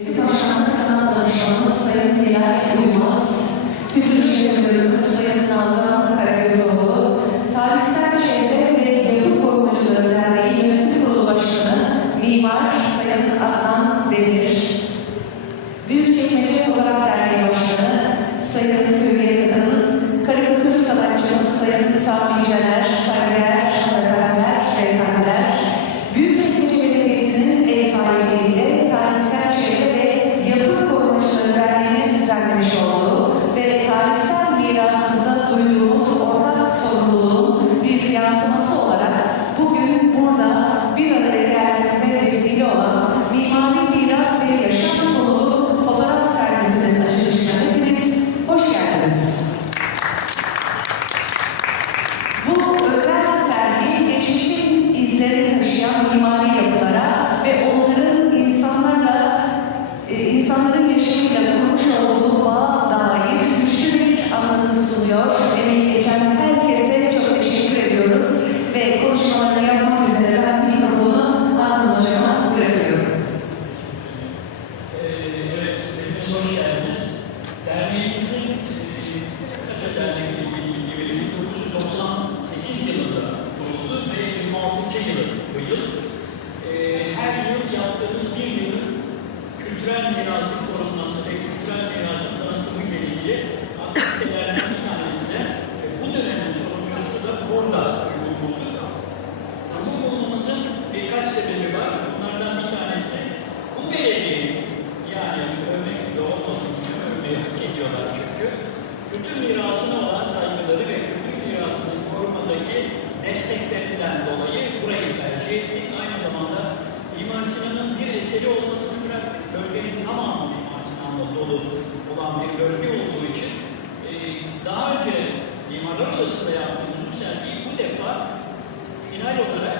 Başkanlık Sanat Danışmanı Sayın Hilal Uymaz, Kültür İşleri Tarihsel Çevre ve Yapı Korumacıları Derneği Yönetim Kurulu Başkanı Mimar Sayın Demir, sunuyor. Emeği geçen herkese çok teşekkür ediyoruz ve konuşmalarını yapmak üzere ben mikrofonu Adnan Hocam'a bırakıyorum. Ee, Evet, hepiniz hoş geldiniz. Derneğimizin e, kısaca vereyim. 1998 yılında kuruldu ve 26. yılı bu yıl. Ee, Her yıl yaptığımız bir yılın kültürel mirasın korunması ve kültürel mirasın tanıtımı ile ilgili aktivitelerden bir tanesi de e, bu dönemin sorumlusu da burada uygun bulduk. Uygun bulmamızın birkaç sebebi var. Bunlardan bir tanesi bu belediyenin yani övmek de olmasın diye övmek ediyorlar çünkü. Kültür mirasına olan saygıları ve kültür mirasının korumadaki desteklerinden dolayı burayı tercih ettik. Aynı zamanda Mimar Sinan'ın bir eseri olmasını bırak bölgenin tamamı Mimar Sinan'la dolu olan bir bölge olduğu için e, daha önce Mimarlar Odası'nda yaptığımız bu sergiyi bu defa final olarak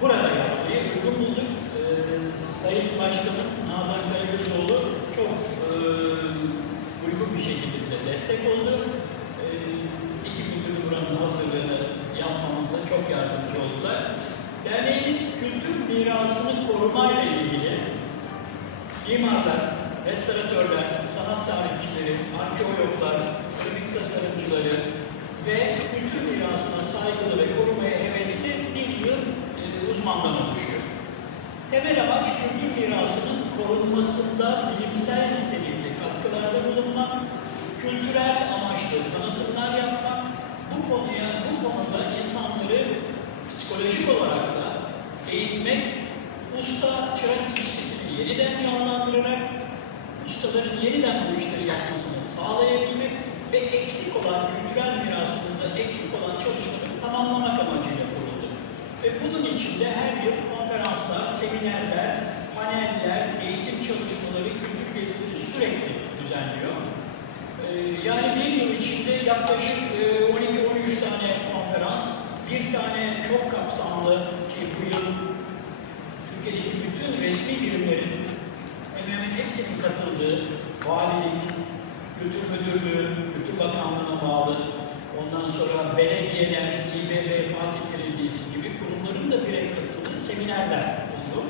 burada yapmayı uygun bulduk. Ee, Sayın Başkanım Nazan Karagözoğlu çok e, uygun bir şekilde destek oldu. Ee, iki gündür buranın hazırlığını yapmamızda çok yardımcı oldular. Derneğimiz kültür mirasını korumayla ilgili mimarlar, restoratörler, sanat tarihçileri, arkeologlar, grafik tasarımcıları ve kültür mirasına saygılı ve korumaya hevesli e, uzmandan oluşuyor. Temel amaç kültür mirasının korunmasında bilimsel nitelikli katkılarda bulunmak, kültürel amaçlı tanıtımlar yapmak, bu konuya, bu konuda insanları psikolojik olarak da eğitmek, usta-çırak ilişkisini yeniden canlandırarak, ustaların yeniden bu işleri yapmasını sağlayabilmek ve eksik olan kültürel mirasımızda eksik olan çalışmaları tamamlamak amacıyla. Ve bunun içinde her yıl konferanslar, seminerler, paneller, eğitim çalışmaları, kültür gezileri sürekli düzenliyor. Ee, Yani bir yıl içinde yaklaşık e, 12-13 tane konferans, bir tane çok kapsamlı ki bu yıl Türkiye'deki bütün resmi birimlerin hemen hepsinin katıldığı valilik, kültür müdürlüğü, kültür bakanlığına bağlı, ondan sonra belediyeler, İBB, Fatih Belediyesi gibi kurumların da birey katıldığı seminerler oluyor.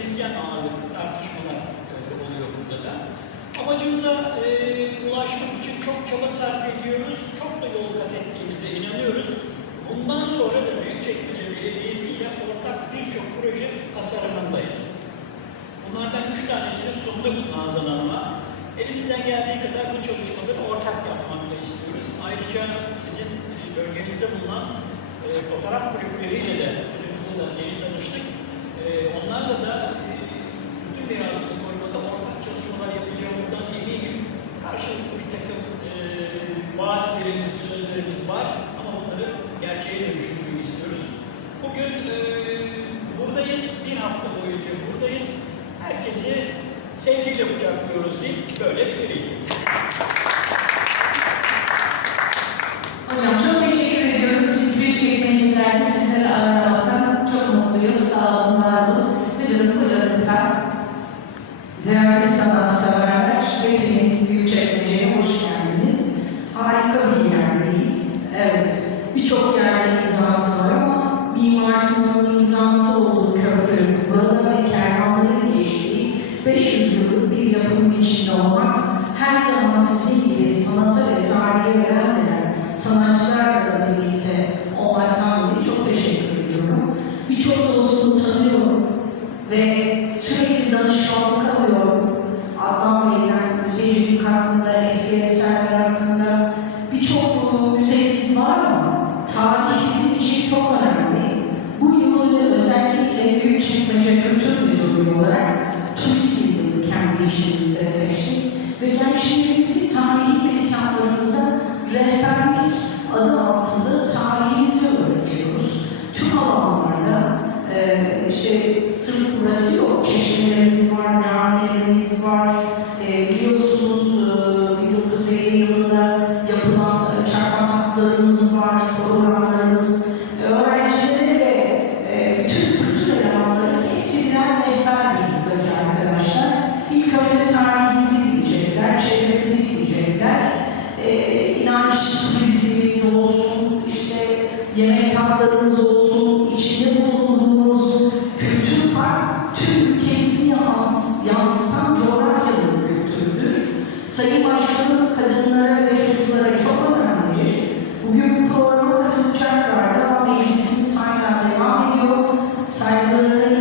Akademisyen ağırlıklı tartışmalar e, oluyor burada da. Amacımıza e, ulaşmak için çok çaba sarf ediyoruz, çok da yol kat ettiğimize inanıyoruz. Bundan sonra da Büyükçekmece Belediyesi ortak birçok proje tasarımındayız. Bunlardan üç tanesini sunduk Nazan Hanım'a. Elimizden geldiği kadar bu çalışmaları ortak yapmak da istiyoruz. Ayrıca sizin e, bölgenizde bulunan e, fotoğraf kulüpleriyle de hocamızla da yeni tanıştık. E, onlarla da e, bütün mirasını korumada ortak çalışmalar yapacağımızdan eminim. Karşılıklı bir takım e, vaatlerimiz, sözlerimiz var ama bunları gerçeğe dönüştürmeyi istiyoruz. Bugün e, buradayız, bir hafta boyunca buradayız. Herkesi sevgiyle kucaklıyoruz deyip böyle bitireyim. ve sürekli danışmanlık alıyorum. Adnan Bey'den müzecilik hakkında, eski eserler hakkında birçok konu müzemiz var ama tarih bizim için çok önemli. Bu yılın özellikle Büyükçekmece Kültür Müdürlüğü olarak turizm kendi içimizde cyber